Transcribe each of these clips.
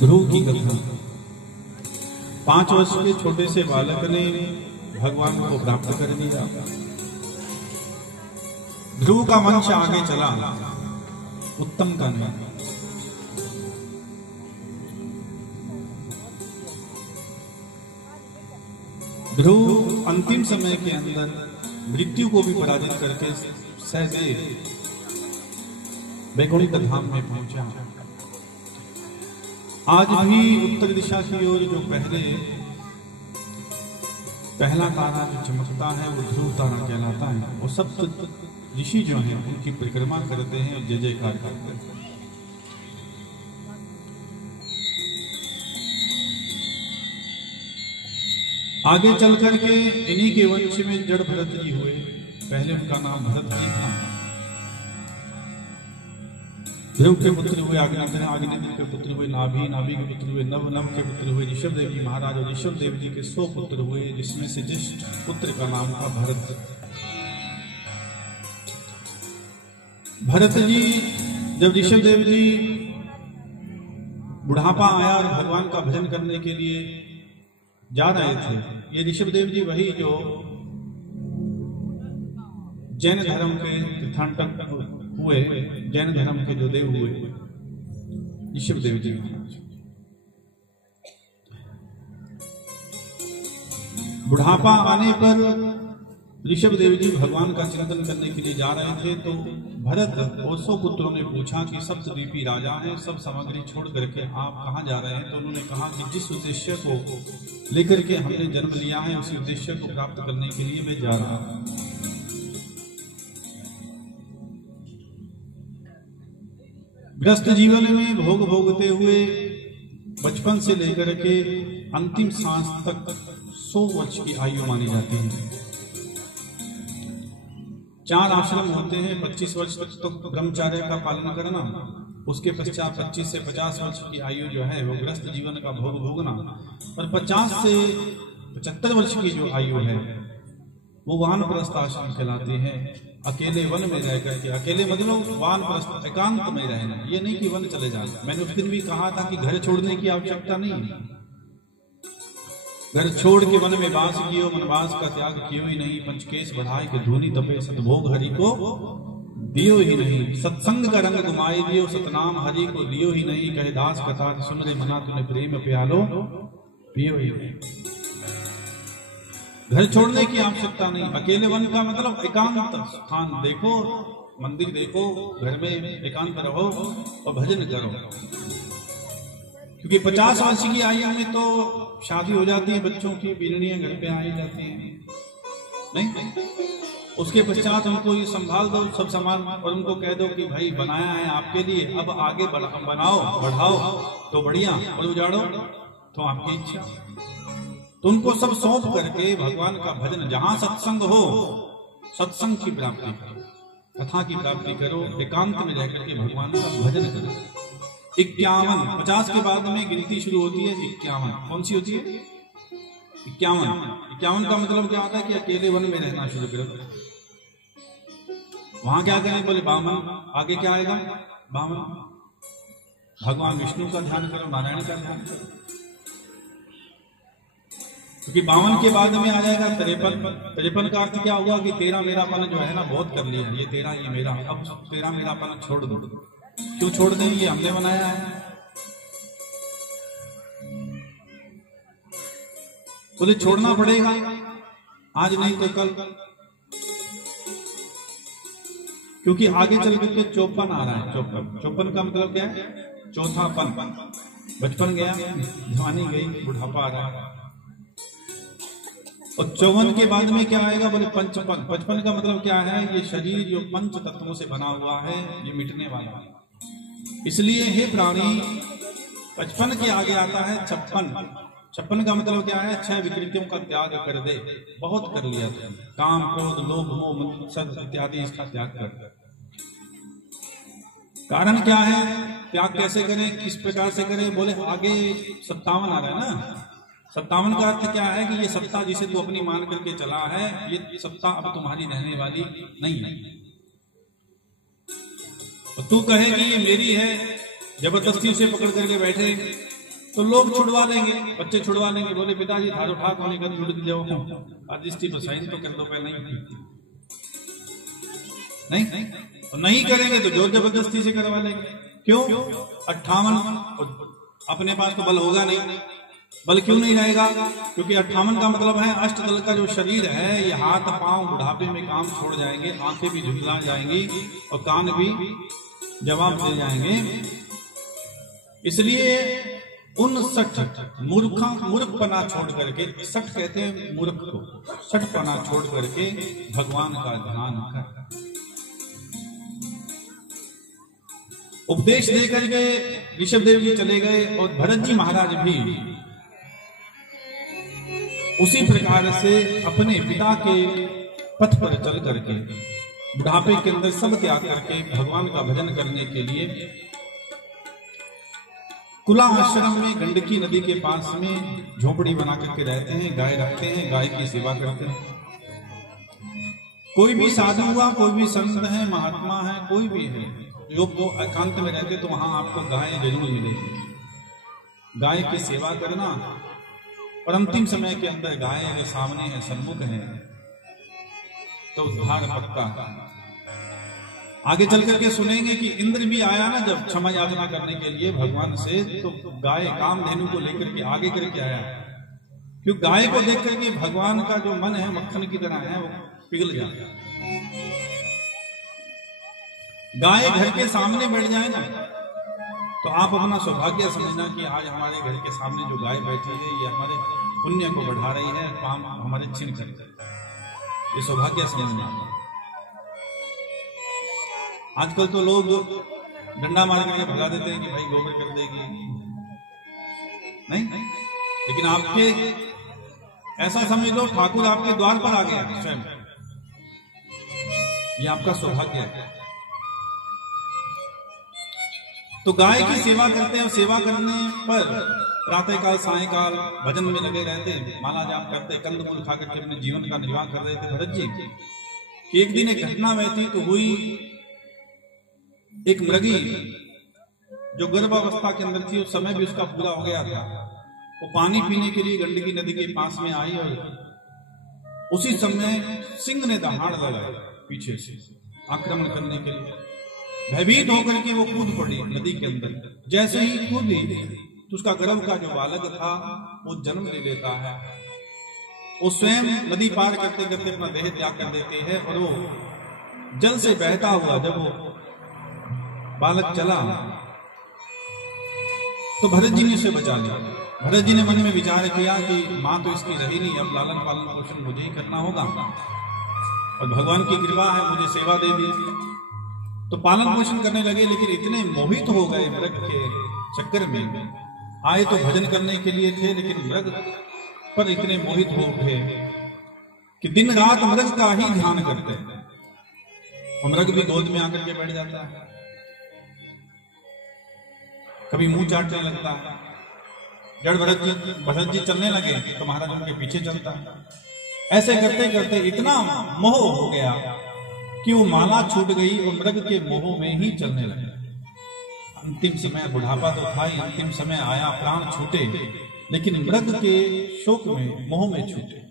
ध्रुव की कथा। 5 वर्ष के छोटे से बालक ने भगवान को प्राप्त कर लिया। ध्रुव का वंश आगे चला, उत्तम का नहीं। ध्रुव अंतिम समय के अंदर मृत्यु को भी पराजित करके सहदेव वैकुंठ धाम में पहुंचा। आज भी उत्तर दिशा की ओर जो पहला तारा जो चमकता है वो ध्रुव तारा कहलाता है। वो सब ऋषि जो हैं उनकी परिक्रमा करते हैं और जय जयकार करते हैं। आगे चल करके इन्हीं के वंश में जड़ भरत जी हुए। पहले उनका नाम भरत जी था। ध्रुव के पुत्र हुए आग्नेय, आग्नेय के पुत्र हुए नाभि, नाभि के पुत्र हुए नव, नव के पुत्र हुए ऋषभ देव जी महाराज, और ऋषभ देव जी के 100 पुत्र हुए, जिसमें से ज्येष्ठ पुत्र का नाम था भरत। भरत जी जब ऋषभ देव जी बुढ़ापा आया और भगवान का भजन करने के लिए जा रहे थे। ये ऋषभ देव जी वही जो जैन धर्म के तीर्थंकर हुए, जैन धर्म के जो देव हुए ऋषभ देव जी महाराज। बुढ़ापा आने पर ऋषभ देव जी भगवान का चिंतन करने के लिए जा रहे थे, तो भरत और 100 पुत्रों ने पूछा कि सप्तद्वीपी राजा हैं, सब सामग्री छोड़ करके आप कहाँ जा रहे हैं? तो उन्होंने कहा कि जिस उद्देश्य को लेकर के हमने जन्म लिया है उसी उद्देश्य को प्राप्त करने के लिए मैं जा रहा हूं। गृहस्थ जीवन में भोग भोगते हुए बचपन से लेकर के अंतिम सांस तक 100 वर्ष की आयु मानी जाती है। 4 आश्रम होते हैं। 25 वर्ष तक तो ब्रह्मचर्य का पालन करना, उसके पश्चात 25 से 50 वर्ष की आयु जो है वो गृहस्थ जीवन का भोग भोगना, और 50 से 75 वर्ष की जो आयु है वो वानप्रस्थ आश्रम कहलाती है। अकेले वन में रह करके, अकेले मतलब वानप्रस्थ एकांत में रहना, ये नहीं कि वन चले जाना। मैंने उस दिन भी कहा था कि घर छोड़ने की आवश्यकता नहीं है। घर छोड़ के वन में वास कियो, वनवास का त्याग कियो ही नहीं। पंचकेश बढ़ाए के धूनी तपे, सतभोग हरि को दियो ही नहीं। सत्संग का रंग घुमाए दियो, सतनाम हरि को दियो ही नहीं। कहे दास कथा सुन रे मना, तूने प्रेम प्यालो पियो ही नहीं। घर छोड़ने की आवश्यकता नहीं। अकेले वन का मतलब एकांत स्थान देखो, मंदिर देखो, घर में एकांत रहो और भजन करो। क्योंकि 50 वर्ष की आयु में तो शादी हो जाती है, बच्चों की बीननियां घर पे आ ही जाती हैं, नहीं? उसके पश्चात उनको ये संभाल दो सब सामान, और उनको कह दो कि भाई बनाया है आपके लिए, अब आगे बनाओ बढ़ाओ तो बढ़िया, और उजाड़ो तो आपकी इच्छा। तो उनको सब सौंप करके भगवान का भजन, जहां सत्संग हो सत्संग की प्राप्ति करो, कथा की प्राप्ति करो, एकांत में रह करके भगवान का भजन करो। 51, 50 के बाद में गिनती शुरू होती है 51। कौन सी होती है? 51 का मतलब क्या होता है कि अकेले वन में रहना शुरू करो। वहां क्या करें? बोले 52। आगे क्या आएगा? 52 भगवान विष्णु का ध्यान करो, नारायण का ध्यान करो। क्योंकि 52 के बाद में आ जाएगा 53। 53 का अर्थ क्या हुआ कि 13 मेरापन जो है ना बहुत कर लिया, ये 13 ये मेरा, अब 13 मेरापन छोड़ दो। क्यों छोड़ दें? ये हमने बनाया है। बोले छोड़ना पड़ेगा, आज नहीं तो कल, क्योंकि आगे चल के 54 आ रहा है। 54 का मतलब क्या है? चौथापन। बचपन गया, जवानी गई, बुढ़ापा आ रहा है। और 54 के बाद में क्या आएगा? बोले 55। 55 का मतलब क्या है? ये शरीर जो 5 तत्वों से बना हुआ है ये मिटने वाला है। इसलिए हे प्राणी, 55 के आगे आता है 56। 56 का मतलब क्या है? 6 विकृतियों का त्याग कर दे। बहुत कर लिया था, काम क्रोध लोभ मोह मत्सर इत्यादि, इसका त्याग कर। कारण क्या है? त्याग कैसे करें, किस प्रकार से करें? बोले आगे 57 आ रहा है ना। 57 का अर्थ क्या है कि ये सत्ता जिसे तू अपनी मान करके चला है, ये सत्ता अब तुम्हारी रहने वाली नहीं है। तो तू कहे कि ये मेरी है, जबरदस्ती उसे पकड़ करके बैठे तो लोग छुड़वा लेंगे, बच्चे छुड़वा लेंगे, बोले पिताजी धारो ठाक होने का जुड़ जाओ, रजिस्ट्री पर साइन तो कर दो पहले। नहीं करेंगे तो जोर जबरदस्ती से करवा लेंगे। क्यों? 58 अपने पास तो बल होगा नहीं। बल क्यों नहीं रहेगा? क्योंकि 58 का मतलब है अष्टदल का जो शरीर है, ये हाथ पांव बुढ़ापे में काम छोड़ जाएंगे, आंखें भी झुंझला जाएंगी और कान भी जवाब दे जाएंगे। इसलिए 59 मूर्खपना छोड़ करके, 60 कहते हैं मूर्ख को, 60पना छोड़ करके भगवान का ध्यान कर। उपदेश देकर के ऋषभदेव जी चले गए और भरत जी महाराज भी उसी प्रकार से अपने पिता के पथ पर चल करके बुढ़ापे के अंदर सब त्याग करके भगवान का भजन करने के लिए कुला आश्रम में गंडकी नदी के पास में झोपड़ी बना करके रहते हैं, गाय रखते हैं, गाय की सेवा करते हैं। कोई भी साधु हुआ, कोई भी संत है, महात्मा है, कोई भी है, जो वो एकांत में रहते तो वहां आपको गाय जरूर मिलेगी। गाय की सेवा करना, और अंतिम समय के अंदर गाय अगर सामने है, सन्मुख है, तो उद्धार पक्का। आगे चल करके सुनेंगे कि इंद्र भी आया ना जब क्षमा याचना करने के लिए भगवान से, तो गाय कामधेनु को लेकर के आगे करके आया, क्योंकि गाय को देख करके भगवान का जो मन है मक्खन की तरह है, वो पिघल जाता है। गाय घर के सामने बैठ जाए ना, तो आप अपना सौभाग्य समझना कि आज हमारे घर के सामने जो गाय बैठी है, ये हमारे पुण्य को बढ़ा रही है, काम हमारे छीन कर, ये सौभाग्य समझना। आजकल तो लोग डंडा मार करके भगा देते हैं कि भाई गोबर कर देगी, नहीं, लेकिन आपके ऐसा समझ लो ठाकुर आपके द्वार पर आ गया स्वयं, ये आपका सौभाग्य है। तो गाय की सेवा करते हैं, और सेवा करने पर प्रातःकाल सायंकाल भजन में लगे रहते, माला जाप करते, कंदमूल खा करके अपने जीवन का निर्वाह कर रहे थे भरत जी। एक दिन एक घटना वैसी तो हुई, एक मृगी जो गर्भावस्था के अंदर थी, उस समय भी उसका पूरा हो गया था, वो पानी पीने के लिए गंडकी नदी के पास में आई, और उसी समय सिंह ने दहाड़ लगाया पीछे से आक्रमण करने के लिए। भयभीत होकर के वो कूद पड़ी नदी के अंदर। जैसे ही कूदी तो उसका गर्भ का जो बालक था वो जन्म ले लेता है। वो स्वयं नदी पार करते करते अपना देह त्याग कर देती है, और वो जल से बहता हुआ जब वो बालक चला तो भरत जी ने उसे बचा लिया। भरत जी ने मन में विचार किया कि मां तो इसकी रही नहीं, अब लालन पालन पोषण मुझे ही करना होगा, और भगवान की कृपा है मुझे सेवा दे दी। तो पालन पोषण करने लगे, लेकिन इतने मोहित हो गए मृग के चक्कर में। आए तो भजन करने के लिए थे, लेकिन मृग पर इतने मोहित हो उठे कि दिन रात मृग का ही ध्यान करते हैं, और मृग भी गोद में आकर के बैठ जाता है, कभी मुंह चाटने लगता है। जड़ भरत जी चलने लगे तो महाराज उनके पीछे चलता है। ऐसे करते करते इतना मोह हो गया कि वो माला छूट गई और मृग के मोह में ही चलने लगे। अंतिम समय, बुढ़ापा तो था ही, अंतिम समय आया, प्राण छूटे, लेकिन मृग के शोक में, मोह में छूटे।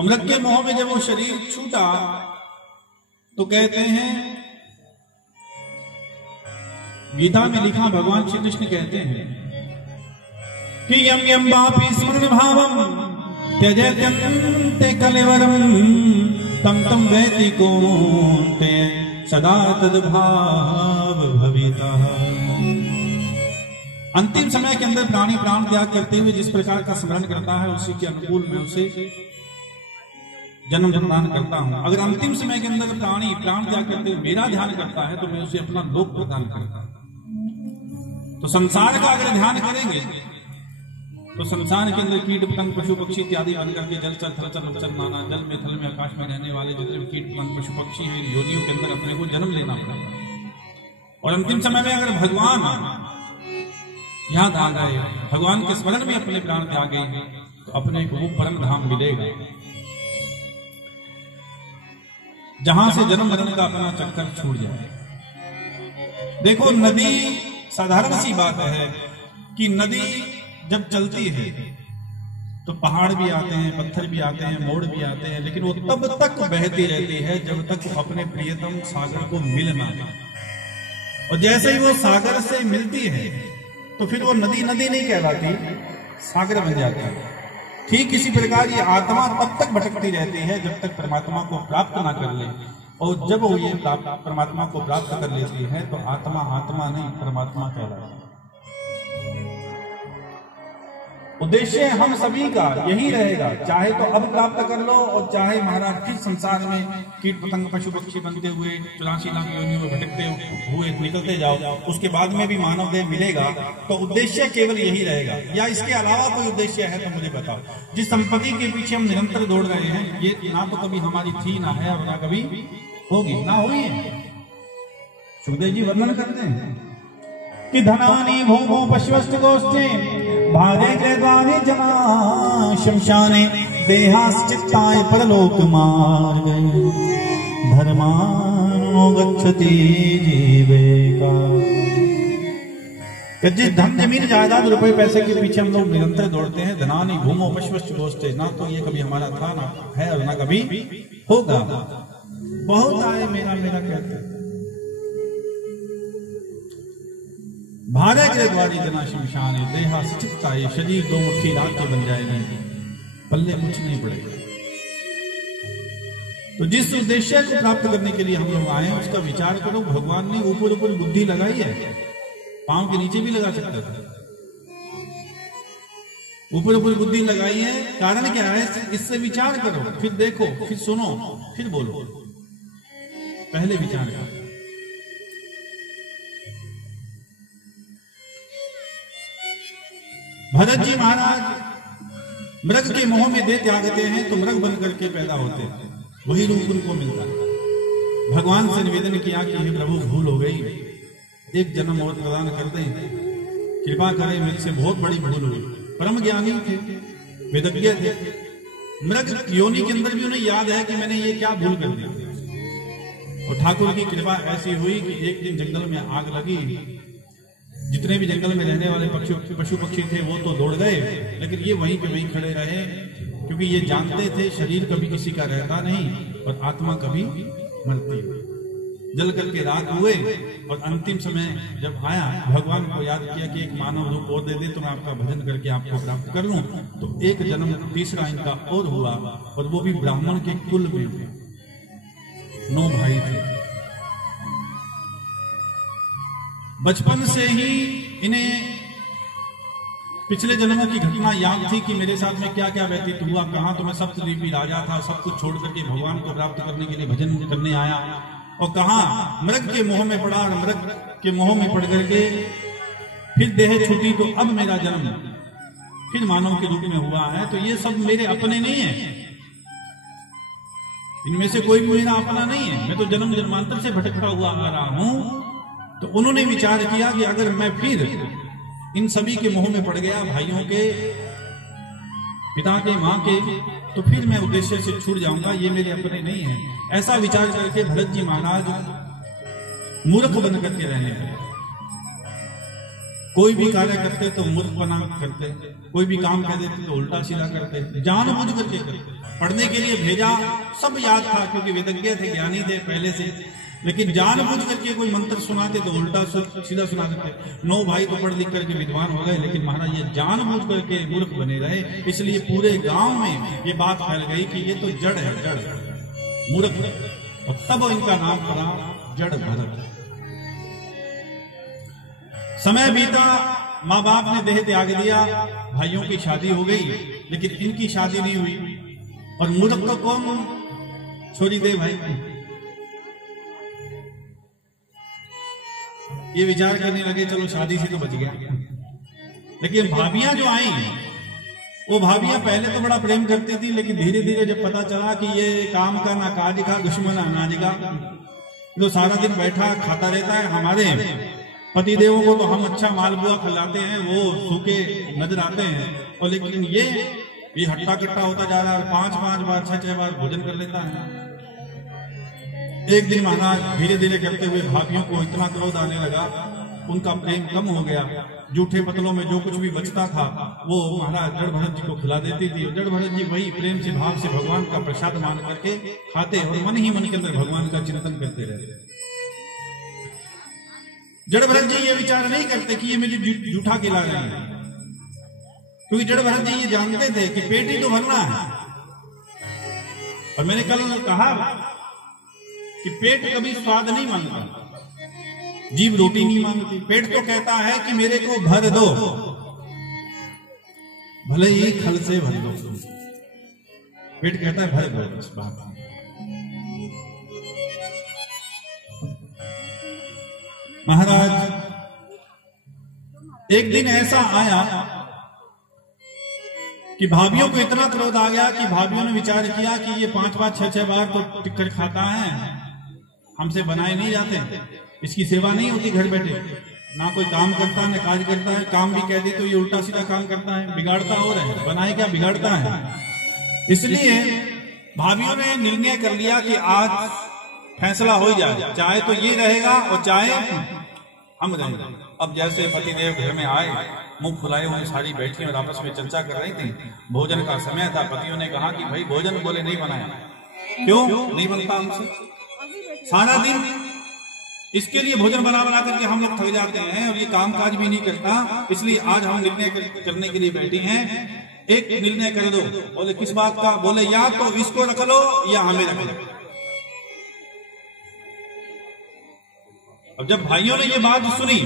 मृग के मोह में जब वो शरीर छूटा तो कहते हैं, गीता में लिखा, भगवान श्री कृष्ण कहते हैं कि यम यम वापि स्मरण भावम त्यजत्यन्ते कलेवरम तम तम वैति कौन्ते सदा तद्भाव भविता। अंतिम समय के अंदर प्राणी प्राण त्याग करते हुए जिस प्रकार का स्मरण करता है, उसी के अनुकूल में उसे जन्म प्रदान करता हूं। अगर अंतिम समय के अंदर प्राणी प्राण त्याग करते हुए मेरा ध्यान करता है तो मैं उसे अपना लोक प्रदान करता हूं। तो संसार का अगर ध्यान करेंगे तो संसार के अंदर कीट पतंग पशु पक्षी इत्यादि बन करके जलचर थलचर उच्चर माना, जल में थल में आकाश में रहने वाले जितने भी कीट पतंग पशु पक्षी हैं, योनियों के अंदर अपने को जन्म लेना पड़ता है। और अंतिम समय में अगर भगवान यहाँ आ गए, भगवान के स्मरण में अपने प्राण त्यागे, तो अपने को वो परम धाम मिलेगा जहां से जन्म मरण का अपना चक्कर छूट जाए। देखो, नदी साधारण सी बात है कि नदी जब चलती है तो पहाड़ भी आते हैं, पत्थर भी आते हैं, मोड़ भी आते हैं, लेकिन वो तब तक बहती रहती है जब तक वो अपने प्रियतम सागर को मिल ना जाए। और जैसे ही वो सागर से मिलती है तो फिर वो नदी नदी नहीं कहलाती, सागर बन जाती है। ठीक इसी प्रकार ये आत्मा तब तक भटकती रहती है जब तक परमात्मा को प्राप्त ना कर ले, और जब वो ये परमात्मा को प्राप्त कर लेती है तो आत्मा आत्मा नहीं परमात्मा कहलाती है। उद्देश्य हम सभी का यही रहेगा, चाहे तो अब प्राप्त कर लो और चाहे महाराज फिर संसार में कीट पतंग पशु पक्षी बनते हुए 84 लाख योनियों में भटकते हुए निकलते जाओ, उसके बाद में भी मानव देह मिलेगा। तो उद्देश्य केवल यही रहेगा, या इसके अलावा कोई उद्देश्य है तो मुझे बताओ। जिस संपत्ति के पीछे हम निरंतर दौड़ रहे हैं, ये ना तो कभी हमारी थी, ना है, और ना कभी होगी, ना हुई है। सुखदेव जी वर्णन करते हैं कि धनानि भूमो पश्वस्त गोष्ठे भारे जयद्वारे जना शमशाने देहाश्चित्ताय परलोक मार्ग धर्मानो गच्छति जीवेका। जिस धन जमीन जायदाद रुपए पैसे के पीछे हम लोग निरंतर दौड़ते हैं, धनानि भूमो पश्वश्च गोष्ठे, ना तो ये कभी हमारा था, ना है, और ना कभी होगा। बहुत आए मेरा मेरा कहते हैं। भारे गृहद्वारी जना शमशान देहा चित्ता, ये शरीर दो मुट्ठी रात के बन जाएगी, पल्ले कुछ नहीं पड़ेगा। तो जिस उद्देश्य को प्राप्त करने के लिए हम लोग आए हैं उसका विचार करो। भगवान ने ऊपर ऊपर बुद्धि लगाई है, पांव के नीचे भी लगा सकता था, ऊपर ऊपर बुद्धि लगाई है। कारण क्या है? इससे विचार करो, फिर देखो, फिर सुनो, फिर बोलो। पहले विचार करो। भरत जी महाराज मृग के मोह में दे त्यागते हैं तो मृग बन करके पैदा होते हैं, वही रूप उनको मिलता है। भगवान से निवेदन किया कि हे प्रभु भूल हो गई, एक जन्म और प्रदान कर दें, कृपा करें, मुझसे बहुत बड़ी भूल हुई। परम ज्ञानी थे, वेदज्ञ थे, मृग योनि के अंदर भी उन्हें याद है कि मैंने ये क्या भूल कर दी। और ठाकुर की कृपा ऐसी हुई कि एक दिन जंगल में आग लगी। जितने भी जंगल में रहने वाले पशु पक्षी थे वो तो दौड़ गए, लेकिन ये वहीं पे वहीं खड़े रहे, क्योंकि ये जानते थे शरीर कभी किसी का रहता नहीं और आत्मा कभी मरती। जल करके रात हुए और अंतिम समय जब आया, भगवान को याद किया कि एक मानव रूप और दे दे तो मैं आपका भजन करके आपको प्राप्त कर लूं। तो एक जन्म तीसरा इनका और हुआ, और वो भी ब्राह्मण के कुल में हुआ। 9 भाई थे। बचपन से ही इन्हें पिछले जन्मों की घटना याद थी कि मेरे साथ में क्या क्या व्यतीत हुआ, कहां तो मैं सप्तद्वीपी राजा था, सब कुछ छोड़ करके भगवान को प्राप्त करने के लिए भजन करने आया, और कहां मृग के मोह में पड़ा, और मृग के मोह में पड़ करके फिर देह छूटी, तो अब मेरा जन्म फिर मानव के रूप में हुआ है। तो ये सब मेरे अपने नहीं है, इनमें से कोई भी मेरा अपना नहीं है, मैं तो जन्म जन्मांतर से भटकता हुआ आ रहा हूं। तो उन्होंने विचार किया कि अगर मैं फिर इन सभी के मोह में पड़ गया, भाइयों के, पिता के, मां के, तो फिर मैं उद्देश्य से छूट जाऊंगा, ये मेरे अपने नहीं है। ऐसा विचार करके भरत जी महाराज मूर्ख बन करके रहने लगे। कोई भी कार्य करते तो मूर्ख बना करते, कोई भी काम कह देते तो उल्टा सीधा करते, जानबूझ करके करते। पढ़ने के लिए भेजा, सब याद था क्योंकि वेदज्ञ थे, ज्ञानी थे पहले से, लेकिन जानबूझ करके कोई मंत्र सुनाते तो उल्टा सीधा सुना देते। 9 भाई तो पढ़ लिख करके विद्वान हो गए, लेकिन महाराज ये जानबूझ करके मूर्ख बने रहे, इसलिए पूरे गांव में ये बात फैल गई कि ये तो जड़ है, जड़ मूर्ख, और तब इनका नाम पड़ा जड़ भरत। समय बीता, माँ बाप ने देह त्याग दिया, भाइयों की शादी हो गई, लेकिन इनकी शादी नहीं हुई। और मूर्ख को कौन छोड़ी दे भाई? ये विचार करने लगे चलो शादी से तो बच गया। लेकिन भाभियां जो आई, वो भाभियां पहले तो बड़ा प्रेम करती थी, लेकिन धीरे धीरे जब पता चला कि ये काम का ना काज का, दुश्मन अनाज का, तो सारा दिन बैठा खाता रहता है। हमारे पति देवों को तो हम अच्छा मालपुआ खिलाते हैं, वो सूखे नजर आते हैं, और लेकिन ये हट्टा कट्टा होता जा रहा है, 5-5 बार 6-6 बार भोजन कर लेता है। एक दिन महाराज धीरे धीरे करते हुए भाभियों को इतना क्रोध आने लगा उनका प्रेम कम हो गया। जूठे पतलों में जो कुछ भी बचता था वो महाराज जड़ भरत जी को खिला देती थी। जड़ भरत जी वही प्रेम से भाव से भगवान का प्रसाद मान करके खाते और मन ही मन के अंदर भगवान का चिंतन करते रहते। जड़ भरत जी ये विचार नहीं करते कि ये मुझे जूठा खिला रहे हैं, क्योंकि जड़ भरत जी ये जानते थे कि पेट ही तो भरना है। और मैंने कल कहा कि पेट कभी स्वाद नहीं मांगता, जीभ रोटी नहीं मांगती। पेट तो कहता है कि मेरे को भर दो, भले ही खल से भर दो। पेट कहता है भर दो, बस बात। महाराज एक दिन ऐसा आया कि भाभीियों को इतना क्रोध आ गया कि भाभीियों ने विचार किया कि ये 5 बार 6 बार तो टिक्कर खाता है, हमसे बनाए नहीं जाते, इसकी सेवा नहीं होती घर बैठे, ना कोई काम करता है ना कार्य करता है। काम भी कह दे तो ये उल्टा सीधा काम करता है, बिगाड़ता हो रहा है, बनाए क्या बिगाड़ता है। इसलिए भाभीियों ने निर्णय कर लिया कि आज फैसला हो जाए, चाहे तो ये रहेगा और चाहे हम रहेंगे। अब जैसे पतिदेव घर में आए, मुंह फुलाए हुए सारी बैठी और आपस में चर्चा कर रही थी। भोजन का समय था। पतियों ने कहा कि भाई भोजन, बोले नहीं बनाया। क्यों नहीं बनता हमसे? सारा दिन इसके लिए भोजन बना करके हम लोग थक जाते हैं और ये काम काज भी नहीं करता, इसलिए आज हम निर्णय करने के लिए बैठे हैं। एक निर्णय कर दो। बोले किस बात का? बोले या तो इसको रख लो या हमें रख लो। अब जब भाइयों ने ये बात सुनी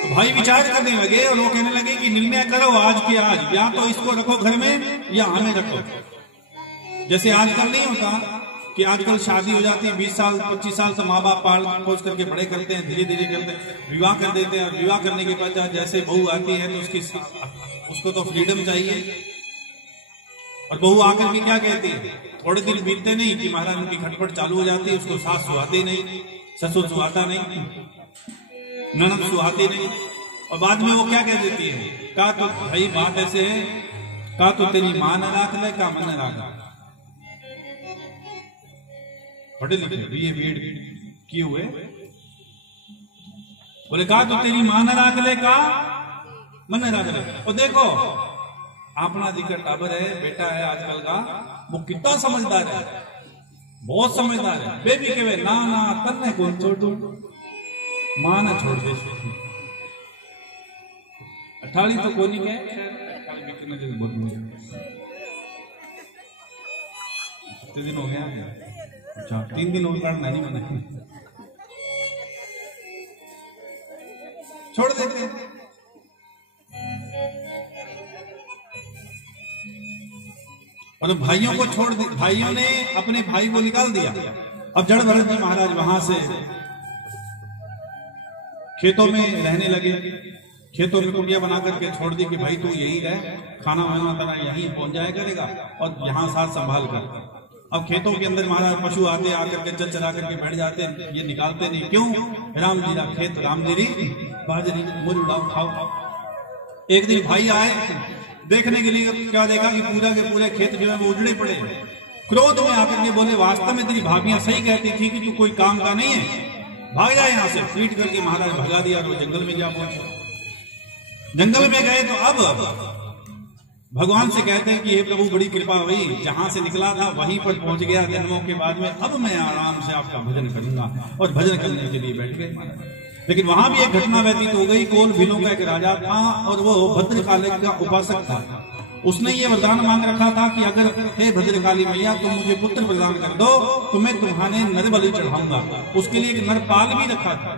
तो भाई विचार करने लगे और वो कहने लगे कि निर्णय करो आज के आज, या तो इसको रखो घर में या हमें रखो। जैसे आजकल नहीं होता कि आजकल शादी हो जाती है 20 साल 25 साल तो माँ बाप पाल पोस करके बड़े करते हैं, धीरे धीरे करते हैं, विवाह कर देते हैं। और विवाह करने के बाद जैसे बहू आती है तो उसको तो फ्रीडम चाहिए। और बहू आकर के क्या कहती है? थोड़े दिन बीतते नहीं कि महाराज उनकी खटपट चालू हो जाती है। उसको सास सुहाती नहीं, ससुर सुहाता नहीं, ननद सुहाती नहीं। और बाद में वो क्या कह देती है? कहा तो भाई बात ऐसे है, कहा तो तेरी मां न राख ले, का मन राख। पढ़े लिखे बीए बीएड किए हुए, बोले कहा तो तेरी मां न राख ले, का मन राख ले। और देखो अपना दिक्कत टाबर है, बेटा है आजकल का, वो कितना समझदार है, बहुत समझदार है। बेबी के वे ना ना तन्ने कौन छोड़ दो, मां ना छोड़ दे। 28 तो कोई नहीं कहे, कितने दिन हो गया? अच्छा 3 दिन और काटना नहीं मैंने, छोड़ देते हैं। और भाइयों को छोड़ दिया, भाइयों ने अपने भाई को निकाल दिया। अब जड़ भरत जी महाराज वहां से खेतों में रहने लगे। खेतों में कुटिया बना करके छोड़ दी कि भाई तू यही रह, खाना वाना तेरा यहीं पहुंच जाया करेगा और यहाँ साथ संभाल कर। अब खेतों के अंदर महाराज पशु आते आकर के चल चला करके बैठ जाते, ये निकालते नहीं। क्यों? राम जी का खेत, राम जी बाजरी मुझ उड़ाओ खाओ। एक दिन भाई आए देखने के लिए, क्या देखा कि पूरा के पूरे खेत जो है वो उजड़े पड़े। क्रोध में आकर के बोले वास्तव में तेरी भाभियां सही कहती थी कि तू कोई काम का नहीं है, भाग जाए यहाँ से। पीट करके महाराज भगा दिया और जंगल में जा पहुंचे। जंगल में गए तो अब भगवान से कहते हैं कि हे प्रभु बड़ी कृपा हुई, जहां से निकला था वहीं पर पहुंच गया जन्मों के बाद में, अब मैं आराम से आपका भजन करूंगा। और भजन करने के लिए बैठ गए। लेकिन वहां भी एक घटना व्यतीत हो गई। कोल भीलों का एक राजा था और वो भद्रकाली का उपासक था। उसने ये वरदान मांग रखा था कि अगर हे भद्रकाली मैया तुम मुझे पुत्र प्रदान कर दो तो मैं तुम्हारे नर बलि चढ़ाऊंगा। उसके लिए एक नरपाल भी रखा था।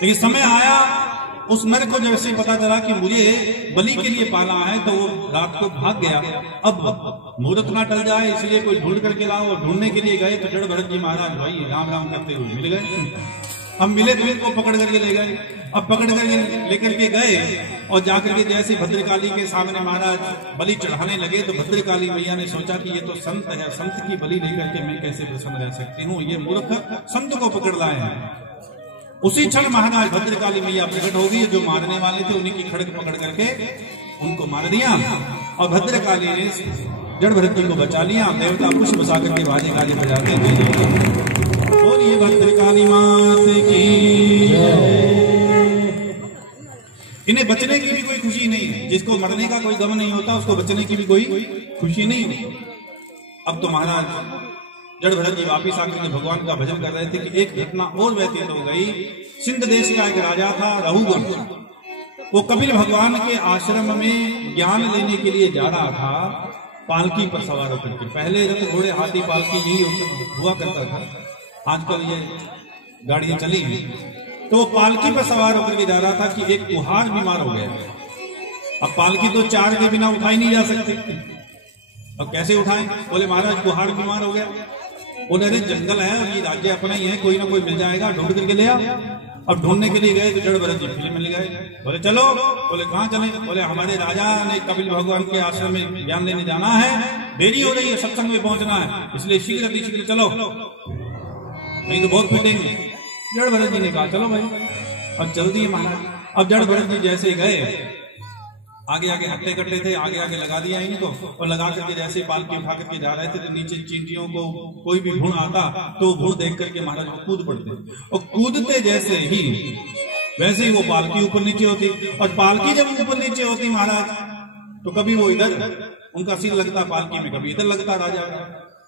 लेकिन समय आया, उस नर को जैसे पता चला कि मुझे बलि के लिए पाला है तो वो रात को भाग गया। अब मुहूर्त ना टल जाए इसलिए कोई ढूंढ करके लाओ। और ढूंढने के लिए गए तो जड़ भरत जी महाराज भाई राम राम करते हुए मिल गए। अब मिले तो इनको पकड़ करके ले गए। अब पकड़ करके लेकर के गए और जाकर के जैसे भद्रकाली के सामने महाराज बलि चढ़ाने लगे तो भद्रकाली मैया ने सोचा कि ये तो संत है, संत की बलि लेकर के मैं कैसे प्रसन्न रह सकती हूँ, ये मूर्ख संत को पकड़ लाए हैं। उसी क्षण महाराज भद्रकाली मैया प्रकट हो गई। जो मारने वाले थे उन्हीं की खड़ग पकड़ करके उनको मार दिया। और भद्रकाली ने जड़ भरत जी को बचा लिया। देवता पुष्प बसा करके बाजे गाजे बजाते बोलिए भद्रकाली मात की। इन्हें बचने की भी कोई खुशी नहीं है, जिसको मरने का कोई गम नहीं होता उसको बचने की भी कोई खुशी नहीं होती। अब तो महाराज जड़ भरत जी वापिस आकर के भगवान का भजन कर रहे थे कि एक घटना और व्यतीत हो गई। सिंध देश का एक राजा था रहुगण, वो कपिल भगवान के आश्रम में ज्ञान लेने के लिए जा रहा था, पालकी पर सवार होकर के। पहले रथ घोड़े हाथी पालकी यही हुआ करता था, आजकल ये गाड़ियां चली हैं। तो वो पालकी पर सवार होकर के जा रहा था कि एक कुहार बीमार हो गया। अब पालकी तो चार के बिना उठाई नहीं जा सकती, अब कैसे उठाएं? बोले महाराज कुहार बीमार हो गया। बोले अरे जंगल है और ये राज्य अपना ही है, कोई ना कोई मिल जाएगा, ढूंढ करके ले आ। अब ढूंढने के लिए गए तो जड़ भरत जी फिर मिल गए। बोले चलो। बोले कहाँ चले? बोले हमारे राजा ने कपिल भगवान के आश्रम में ज्ञान लेने जाना है, देरी हो रही है, सत्संग में पहुंचना है, इसलिए शीघ्र चलो, नहीं तो बहुत पिटेंगे। जड़ भरत जी ने कहा चलो भाई, अब चल दिए महाराज। अब जड़ भरत जी जैसे गए, आगे आगे हट्टे कट्टे थे, आगे आगे लगा दिया इनको, और लगा करके जैसे पालकी उठा करके जा रहे थे तो नीचे चींटियों को कोई भी भूण आता तो भूण देख करके महाराज वो कूद पड़ते, और कूदते जैसे ही वैसे ही वो पालकी ऊपर नीचे होती, और पालकी जब ऊपर नीचे होती महाराज तो कभी वो इधर उनका सिर लगता पालकी में, कभी इधर लगता राजा।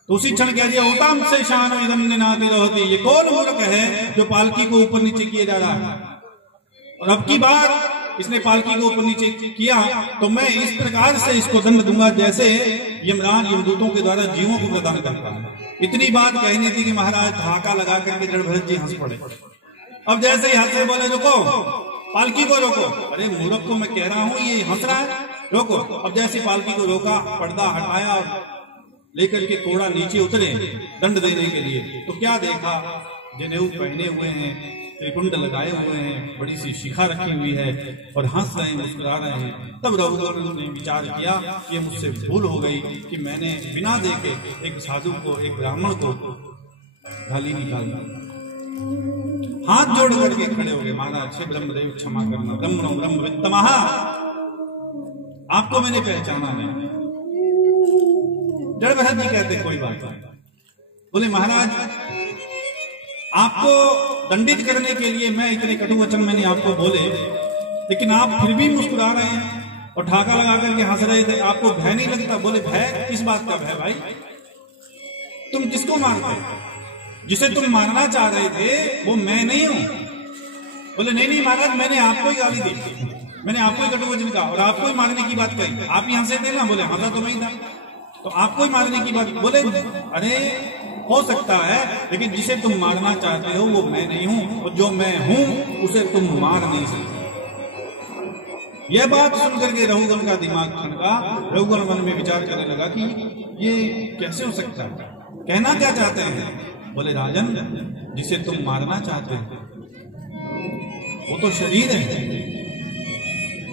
तो उसी क्षण कह दिया उताम से शान इदम ने नाते होती, ये कौन मूर्ख है जो पालकी को ऊपर नीचे किए जा रहा है। और अब की बार इसने पालकी को ऊपर नीचे किया तो मैं इस प्रकार से इसको दंड दूंगा जैसे यमराज यमदूतों के द्वारा जीवों को प्रदान करता है। इतनी बात कहनी थी कि महाराज ठहाका लगा करके जड़ भरत जी हंस पड़े। अब जैसे ही हंसे बोले रोको, पालकी को रोको। अरे मूर्ख को मैं कह रहा हूं, ये हंस रहा है, रोको। अब जैसे पालकी को रोका, पर्दा हटाया और लेकर के कोड़ा नीचे उतरे दंड देने के लिए, तो क्या देखा, जनेऊ पहने हुए हैं, त्रिकुंड लगाए हुए हैं, बड़ी सी शिखा रखी हुई है और हंस रहे हैं, मुस्कुरा रहे हैं। तब रघुगण ने विचार किया कि मुझसे भूल हो गई कि मैंने बिना देखे एक साधु को, एक ब्राह्मण को गाली निकाल दी। हाथ जोड़ करके खड़े हो गए, महाराज से ब्रह्मदेव क्षमा करना, ब्रह्म ब्रह्म वित्तमः, आपको मैंने पहचाना नहीं। जड़ भरत जी कहते कोई बात नहीं। बोले महाराज आपको दंडित करने के लिए मैं इतने कटु वचन मैंने आपको बोले, लेकिन आप फिर भी मुस्कुरा रहे हैं और ठाका लगा करके हंस रहे थे, आपको भय नहीं लगता? बोले भय किस बात का भय भाई, तुम किसको मारते? जिसे तुम मारना चाह रहे थे वो मैं नहीं हूं। बोले नहीं महाराज, मैंने आपको ही गाली दी, मैंने आपको ही कटु वचन कहा और आपको ही मारने की बात कही, आप ही हंसे थे ना? बोले हंसा तो मैं ही था, तो आपको ही मारने की बात। बोले अरे हो सकता है, लेकिन जिसे तुम मारना चाहते हो वो मैं नहीं हूं, और जो मैं हूं उसे तुम मार नहीं सकते। यह बात सुनकर के रघुगण का दिमाग ठनका। रघुगण मन में विचार करने लगा कि ये कैसे हो सकता है, कहना क्या चाहते हैं? बोले राजन, जिसे तुम मारना चाहते हो वो तो शरीर है,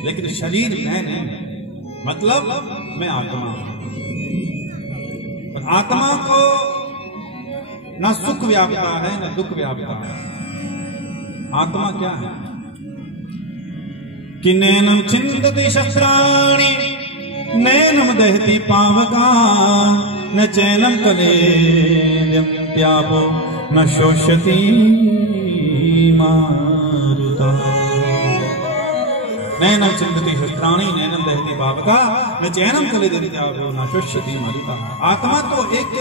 लेकिन शरीर मैं नहीं, मतलब मैं आत्मा हूं। आत्मा को ना सुख व्यापता है ना दुख व्यापता है। आत्मा क्या है कि नैनम छिन्दति शस्त्राणि नैनम दहति पावका न चैनम कलेयं त्यापो न शोष्यति मारुता। नैनम छिन्दति शस्त्राणि नैनम दहति पावका न चैनम कलेयं त्यापो न शोष्यति मारुता। आत्मा तो एक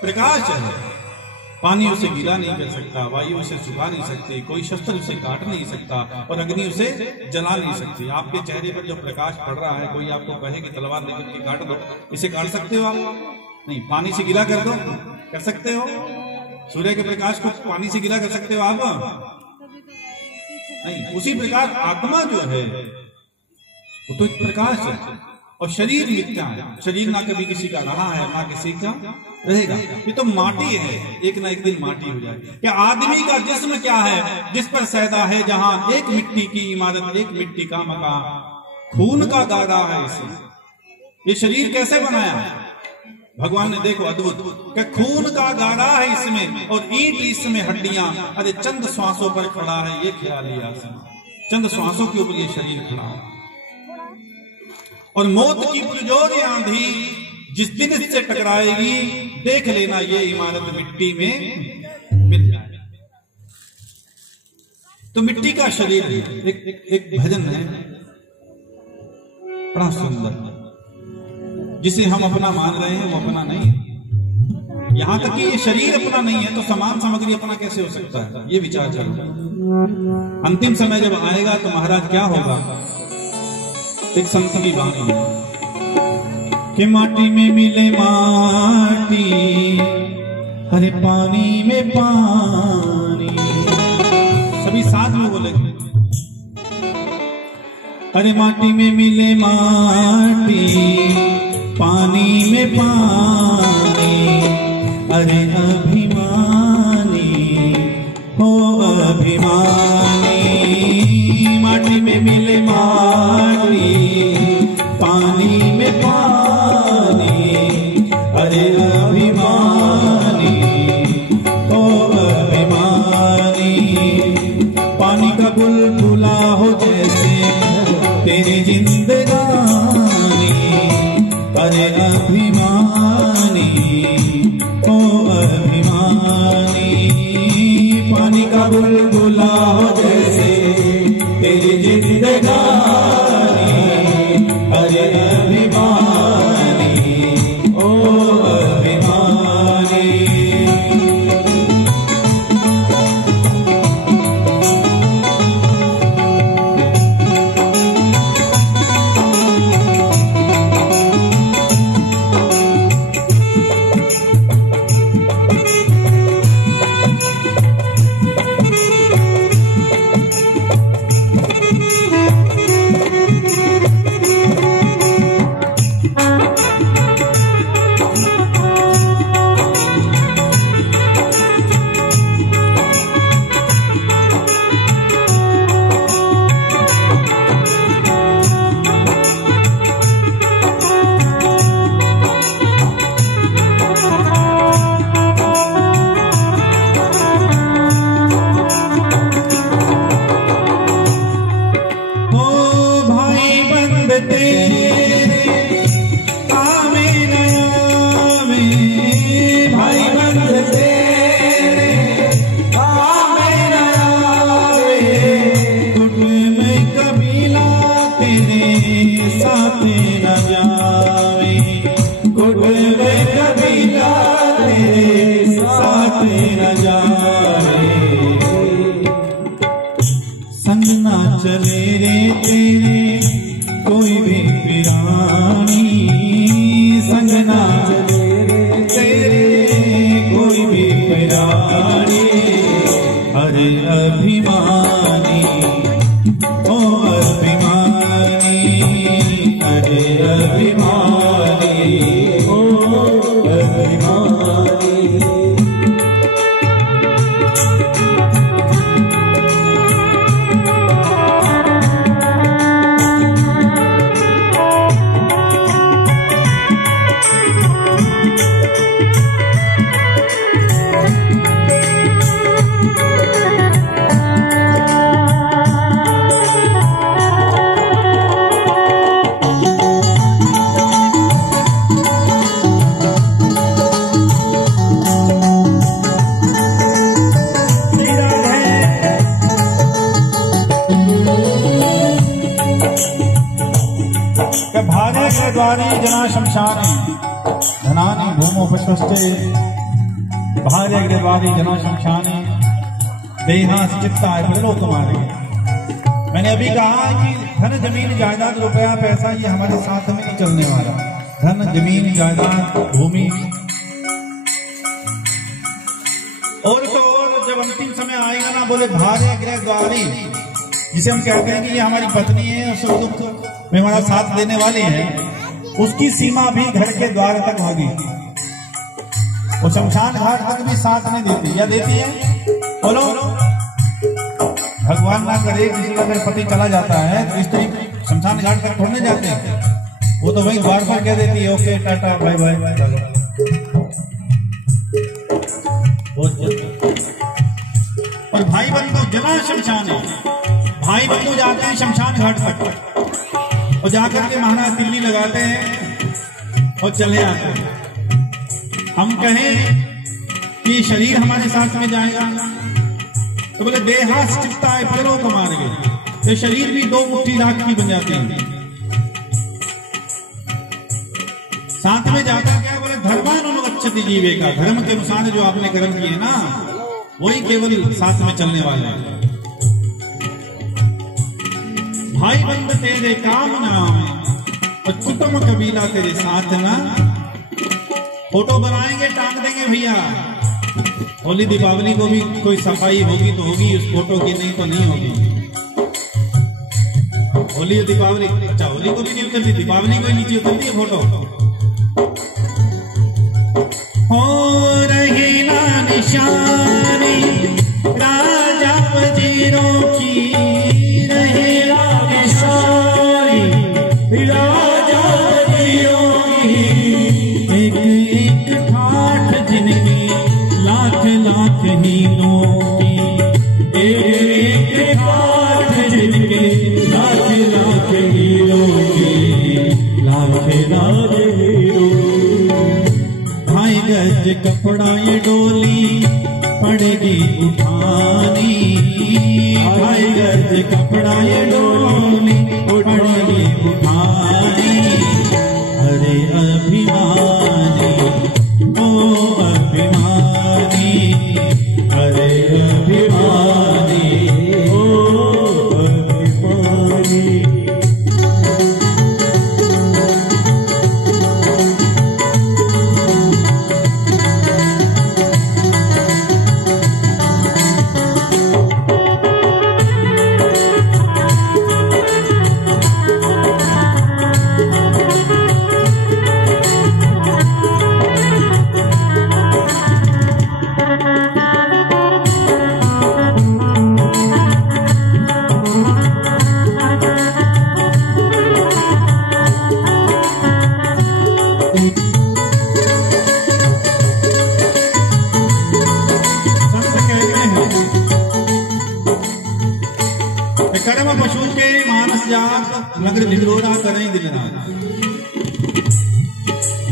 प्रकाश है, पानी उसे गीला नहीं कर सकता, वायु उसे सुखा नहीं सकती, कोई शस्त्र उसे काट नहीं सकता और अग्नि उसे जला नहीं सकती। आपके चेहरे पर जो प्रकाश पड़ रहा है, कोई आपको कहे कि तलवार लेकर के काट दो, इसे काट सकते हो आप? नहीं। पानी से गीला कर दो, कर सकते हो? सूर्य के प्रकाश को पानी से गीला कर सकते हो आप? नहीं। उसी प्रकार आत्मा जो है वो तो एक प्रकाश है, और शरीर मिथ्या है। शरीर ना कभी किसी का रहा है ना किसी का रहेगा, ये तो माटी है, एक ना एक दिन माटी हो जाए। क्या आदमी का जिस्म क्या है जिस पर सैदा है जहां एक मिट्टी की इमारत, एक मिट्टी का मकान, खून का गारा है इसे। ये शरीर कैसे बनाया भगवान ने? देखो अद्भुत, क्या खून का गारा है इसमें और ईंट इसमें हड्डियां। अरे चंद श्वासों पर खड़ा है ये ख्याल लिया, चंद श्वासों के ऊपर ये शरीर खड़ा है। और मौत की पुरजोर आंधी जिस दिन इससे टकराएगी, देख लेना ये इमारत मिट्टी में मिल जाएगी। तो मिट्टी का शरीर एक भजन है बड़ा सुंदर, जिसे हम अपना मान रहे हैं वो अपना नहीं है। यहां तक कि ये शरीर अपना नहीं है तो सामान सामग्री अपना कैसे हो सकता है, ये विचार करो। अंतिम समय जब आएगा तो महाराज क्या होगा, एक संत की वाणी है कि माटी में मिले माटी, अरे पानी में पानी, सभी साथ में बोलेंगे। अरे माटी में मिले माटी, पानी में पानी, अरे अभिमानी हो अभिमानी। माटी में मिले माटी, पानी में पानी, अरे अभिमानी हो अभिमानी। पानी का बुलबुला हो जैसे तेरी जिंदगानी, अरे अभिमानी हो अभिमानी। पानी का बुलबुला हो जैसे तेरी जिंदगानी, अरे अभिमानी हो अभिमानी। संग ना चले रे तेरे कोई भी पिरानी, संग ना चले रे तेरे कोई भी पिरानी, अरे अभिमानी ओ अभिमानी, अरे अभिमानी ओ अभिमानी। द्वारी जना शमशानी धनानी भूमो पुष्पस्ते, भार्यगृहद्वारी जना शमशानी देहास चित्ताय बदलो तुम्हारे। मैंने अभी कहा कि धन जमीन जायदाद रुपया पैसा ये हमारे साथ में नहीं चलने वाला। धन जमीन जायदाद भूमि और तो और जब अंतिम समय आएगा ना, बोले भार्यगृहद्वारी, जिसे हम कहते हैं कि ये हमारी पत्नी है और सुख दुख में हमारा साथ देने वाली है, उसकी सीमा भी घर के द्वार तक होगी। वो शमशान घाट तक भी साथ नहीं देती, या देती है? बोलो, भगवान ना करे किसी का अगर पति चला जाता है तो स्त्री शमशान घाट तक छोड़ने जाते हैं, वो तो वही द्वार पर कह देती है ओके टाटा बाय बाय चलो। और भाई बंधु जना शमशान है, भाई बंधु जाते हैं शमशान घाट तक और जाकर के महाराज तिल्ली लगाते हैं और चले आते हैं। हम कहें कि शरीर हमारे साथ में जाएगा, तो बोले देहास चित्ता है फलों को मार गए, ये शरीर भी 2 मुट्ठी राख की बन जाते हैं। साथ में जाता क्या बोले धर्मानुगच्छति जीवे का, धर्म के अनुसार जो आपने कर्म किए ना वही केवल साथ में चलने वाले हैं। भाई बंद तेरे काम नाम और कुटुंब कबीला तेरे साथ ना। फोटो बनाएंगे टांग देंगे भैया, होली दीपावली को भी कोई सफाई होगी तो होगी उस फोटो की, नहीं तो नहीं होगी। होली दीपावली, अच्छा होली को भी नहीं उतरती, दीपावली को ही नीचे उतरती है फोटो। हो रही ना निशानी राजा वजीरों की, रहे निशानी राजा वजीरों की, एक एक ठाठ जिनकी लाख लाख हीरों की, एक एक ठाठ जिनके लाख लाख हीरों की, लाख लाख हीरों। भाई गज कपड़ा ये डोली पड़ेगी उठानी, भाई गज कपड़ा ये डोली पड़ेगी उठानी। अरे अभिमानी ओ अभिमानी, अरे अभिमानी ओ अभिमानी। कर्म पशु के मानस जात नगर निगरोरा करें दिन रात।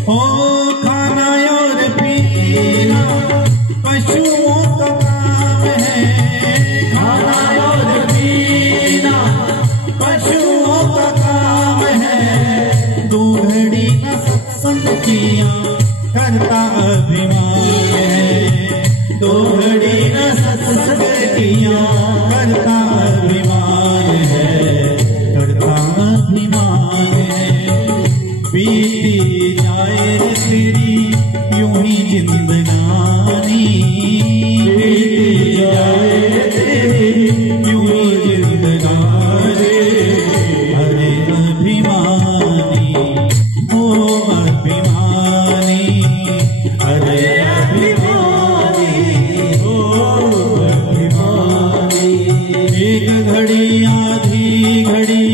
ओ खाना और पीना पशुओं का काम है, खाना और पीना पशुओं का काम है। 2 घड़ी का सत्संग किया करता अभिमान है, 2 घड़ी का सत्संग किया करता अभिमान है, करता अभिमान है। बीती जाए तेरी यूं ही जिंदगानी, बीती जाए तेरी यूं ही जिंदगानी। अरे अभिमानी ओ अभिमानी, अरे अभिमानी ओ अभिमानी। एक घड़ी आधी घड़ी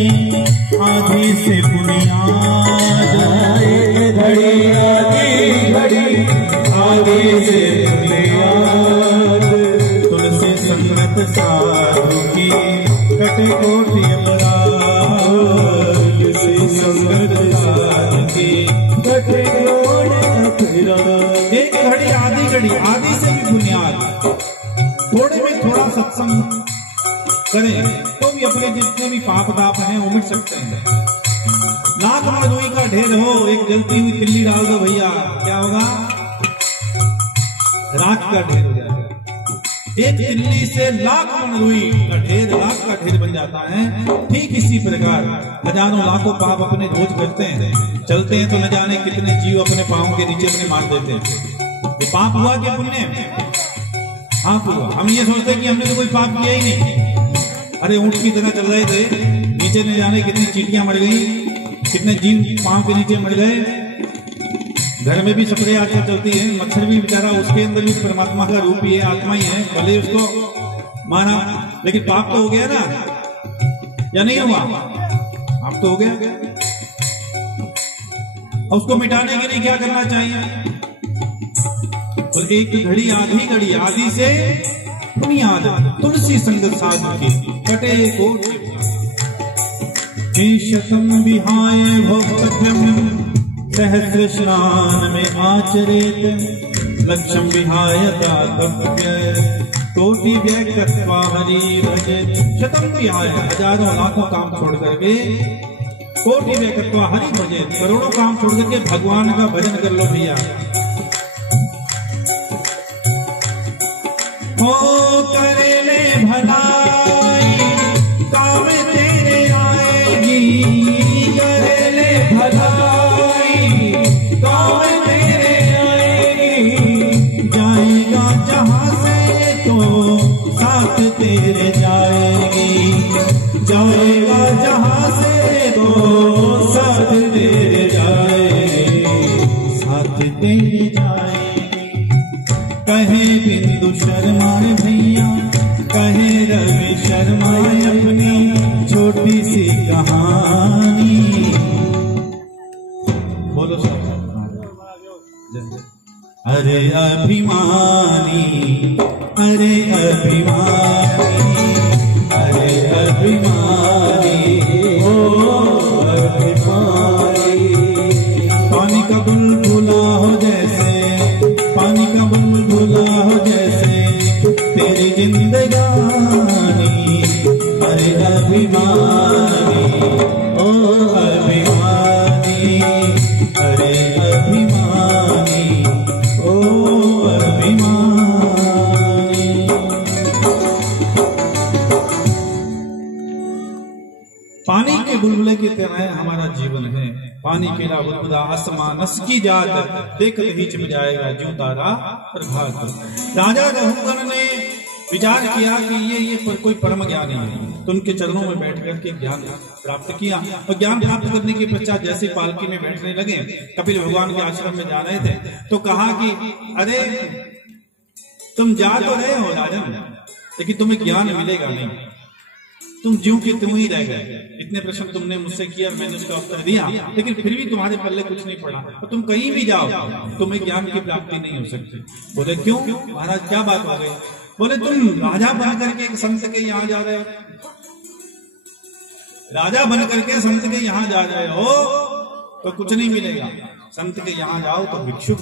आधी से बुनियाद, एक घड़ी आधी घड़ी आधी से बुनियाद। तुलसी संगत साधु की कटे कोटि अपराध, तुलसी संगत साधु की कटे कोटि अपराध। एक घड़ी आधी से भी बुनियाद, थोड़े में थोड़ा सत्संग करें तो भी अपने जितने भी पाप ताप हैं वो मिट सकते हैं। लाख मजदूरी का ढेर हो, एक जलती हुई तिल्ली डाल दो भैया, क्या होगा? राख का ढेर हो जाएगा। एक तिल्ली से लाख मजदूरी का ढेर, लाख का ढेर बन जाता है। ठीक इसी प्रकार हजारों लाखों पाप अपने बोझ करते हैं, चलते हैं तो न जाने कितने जीव अपने पाँव के नीचे अपने मार देते हैं। ये पाप हुआ क्या पुण्य? हाँ हुआ। हम ये सोचते हैं कि हमने तो कोई पाप किया ही नहीं। अरे ऊंट की तरह चल रहे थे, नीचे न जाने कितनी चींटियां मर गई, कितने जीव पांव के नीचे मर गए। घर में भी स्प्रे आजकल चलती है, मच्छर भी बेचारा उसके अंदर भी परमात्मा का रूप ही है, आत्मा ही है, भले उसको माना, लेकिन पाप तो हो गया ना, या नहीं हुआ? पाप तो हो गया। उसको मिटाने के लिए क्या करना चाहिए? तो एक घड़ी आधी से बुनियाद, तुलसी संगत साधु की कटे कोट। शतम विहाय भोक्तव्यम सहस्र स्नान में आचरेत, लक्ष्यम विहाय दातव्य कोटि व्यय कृत्वा हरि भजे। शतम विहाय, हजारों लाखों काम छोड़ करके, कोटि व्यय कृत्वा हरि भजे, करोड़ों काम छोड़ करके भगवान का भजन कर लो भैया। हो करे ले भलाई काम तेरे आएगी, करे ले भलाई काम तेरे आएगी, जाएगा जहां से तो साथ तेरे जाएगी, जाएगा जहां से तो साथ तेरे जाएगी, साथ तेरे जाएगी। कहे बिंदु शर्मा भैया, कहे रवि शर्मा अपनी छोटी सी कहानी। बोलो सर। अरे अभिमानी, अरे अभिमानी, अरे अभिमानी, ओ अभिमानी। पानी का बुलबुला हो जैसे, पानी का बुलबुला हो जैसे तेरी जिंदगानी। अरे अभिमानी, ओ अभिमानी, अरे अभिमानी, ओ अभिमानी। पानी के बुलबुले की तरह हमारा जीवन है। पानी के बुलबुला आसमानस की जात, देखते ही छिप जाएगा जो तारा प्रभात। राजा रघुगण ने विचार किया कि ये कोई परम ज्ञानी है, तो उनके चरणों में बैठ करके ज्ञान प्राप्त किया। और ज्ञान प्राप्त करने के पश्चात जैसे पालकी में बैठने लगे, कपिल भगवान के आश्रम में जा रहे थे, तो कहा कि अरे तुम जा तो रहे हो राजन, लेकिन तुम्हें ज्ञान मिलेगा नहीं, तुम ज्यों के तुम ही रह गए। इतने प्रश्न तुमने मुझसे किया, मैंने उसका उत्तर दिया, लेकिन फिर भी तुम्हारे पल्ले कुछ नहीं पड़ा। तो तुम कहीं भी जाओ, तुम्हें ज्ञान की प्राप्ति नहीं हो सकती। बोले क्यों महाराज, क्या बात हो गई? बोले तुम राजा बन करके एक संत के यहाँ जा रहे हो, राजा बन करके संत के यहाँ जा रहे हो, तो कुछ नहीं मिलेगा। संत के यहाँ जाओ तो भिक्षुक